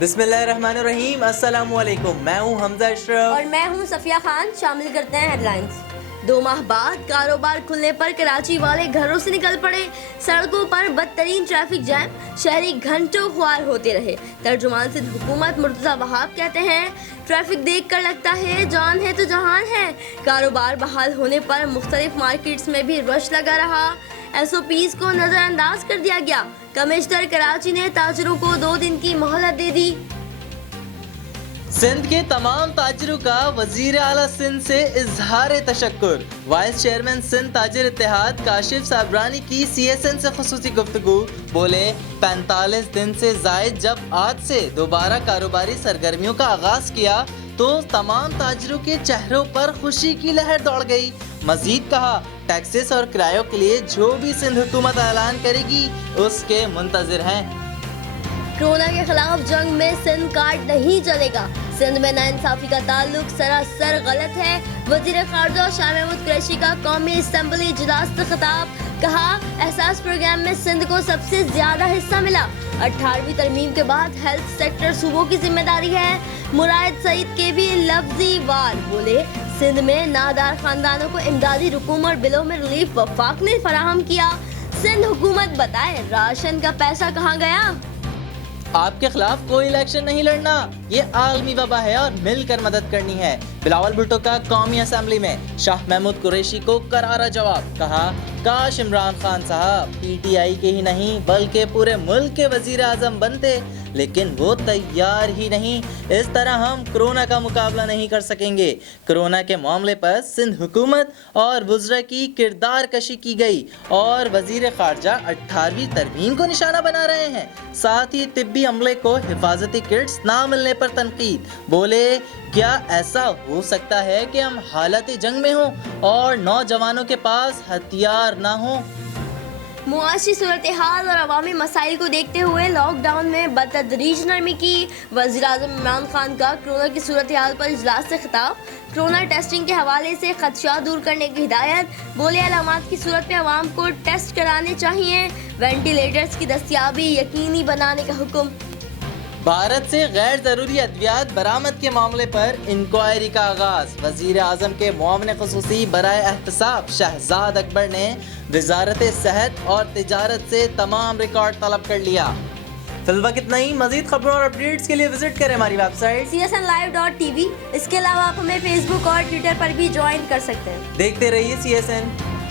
بسم اللہ الرحمن الرحیم، السلام علیکم، میں ہوں حمزہ اشرف اور میں ہوں صفیہ خان۔ شامل کرتے ہیں ہیڈ لائنز۔ 2 ماہ بعد کاروبار کھلنے پر کراچی والے گھروں سے نکل پڑے، سڑکوں پر بدترین ٹریفک جام، شہری گھنٹوں خوار ہوتے رہے۔ ترجمان سندھ حکومت مرتضی وہاب کہتے ہیں، ٹریفک دیکھ کر لگتا ہے جان ہے تو جہان ہے۔ کاروبار بحال ہونے پر مختلف مارکیٹس میں بھی رش لگا رہا، SOPs کو نظر انداز کر دیا گیا۔ کمشنر کراچی نے تاجروں کو 2 دن کی مہلت دے دی۔ سندھ کے تمام تاجروں کا وزیر اعلیٰ سندھ سے اظہار تشکر۔ وائس چیئرمین سندھ تاجر اتحاد کاشف صابرانی کی CSN سے خصوصی گفتگو، بولے 45 دن سے زائد جب آج سے دوبارہ کاروباری سرگرمیوں کا آغاز کیا تو تمام تاجروں کے چہروں پر خوشی کی لہر دوڑ گئی۔ مزید کہا، ٹیکسز اور کرایوں کے لیے جو بھی سندھ حکومت اعلان کرے گی اس کے منتظر ہیں۔ کورونا کے خلاف جنگ میں سندھ کارڈ نہیں چلے گا، سندھ میں ناانصافی کا تعلق سراسر غلط ہے۔ وزیر خارجہ شاہ محمود قریشی کا قومی اسمبلی اجلاس سے خطاب، کہا احساس پروگرام میں سندھ کو سب سے زیادہ حصہ ملا۔ 18ویں ترمیم کے بعد ہیلتھ سیکٹر صوبوں کی ذمہ داری ہے۔ مراد سعید کے بھی لفظی وار، بولے سندھ میں نادار خاندانوں کو امدادی رقوم اور بلوں میں ریلیف وفاق نے فراہم کیا۔ سندھ حکومت بتائے راشن کا پیسہ کہاں گیا؟ آپ کے خلاف کوئی الیکشن نہیں لڑنا، یہ عالمی وبا ہے اور مل کر مدد کرنی ہے۔ بلاول بھٹو کا قومی اسمبلی میں شاہ محمود قریشی کو کرارا جواب، کہا کاش عمران خان صاحب PTI کے ہی نہیں بلکہ پورے ملک کے وزیر اعظم بنتے، لیکن وہ تیار ہی نہیں۔ اس طرح ہم کورونا کا مقابلہ نہیں کر سکیں گے۔ کورونا کے معاملے پر سندھ حکومت اور وزراء کی کردار کشی کی گئی اور وزیر خارجہ 18ویں ترمیم کو نشانہ بنا رہے ہیں۔ ساتھ ہی طبی عملے کو حفاظتی کٹس نہ ملنے پر تنقید، بولے کیا ایسا ہو سکتا ہے کہ ہم حالت جنگ میں ہوں اور نوجوانوں کے پاس ہتھیار نہ ہوں؟ معاشی صورتحال اور عوامی مسائل کو دیکھتے ہوئے لاک ڈاؤن میں بتدریج نرمی کی۔ وزیر اعظم عمران خان کا کورونا کی صورتحال پر اجلاس سے خطاب، کورونا ٹیسٹنگ کے حوالے سے خدشات دور کرنے کی ہدایت، بولے علامات کی صورت میں عوام کو ٹیسٹ کرانے چاہیے، وینٹیلیٹرز کی دستیابی یقینی بنانے کا حکم۔ بھارت سے غیر ضروری ادویات برآمد کے معاملے پر انکوائری کا آغاز۔ وزیر اعظم کے معاون خصوصی برائے احتساب شہزاد اکبر نے وزارت صحت اور تجارت سے تمام ریکارڈ طلب کر لیا۔ فی الوقت اتنا ہی۔ مزید خبروں اور اپڈیٹس کے لیے وزٹ کریں ہماری ویب سائٹ csnlive.tv۔ اس کے علاوہ آپ ہمیں فیس بک اور ٹویٹر پر بھی جوائن کر سکتے ہیں۔ دیکھتے رہیے CSN۔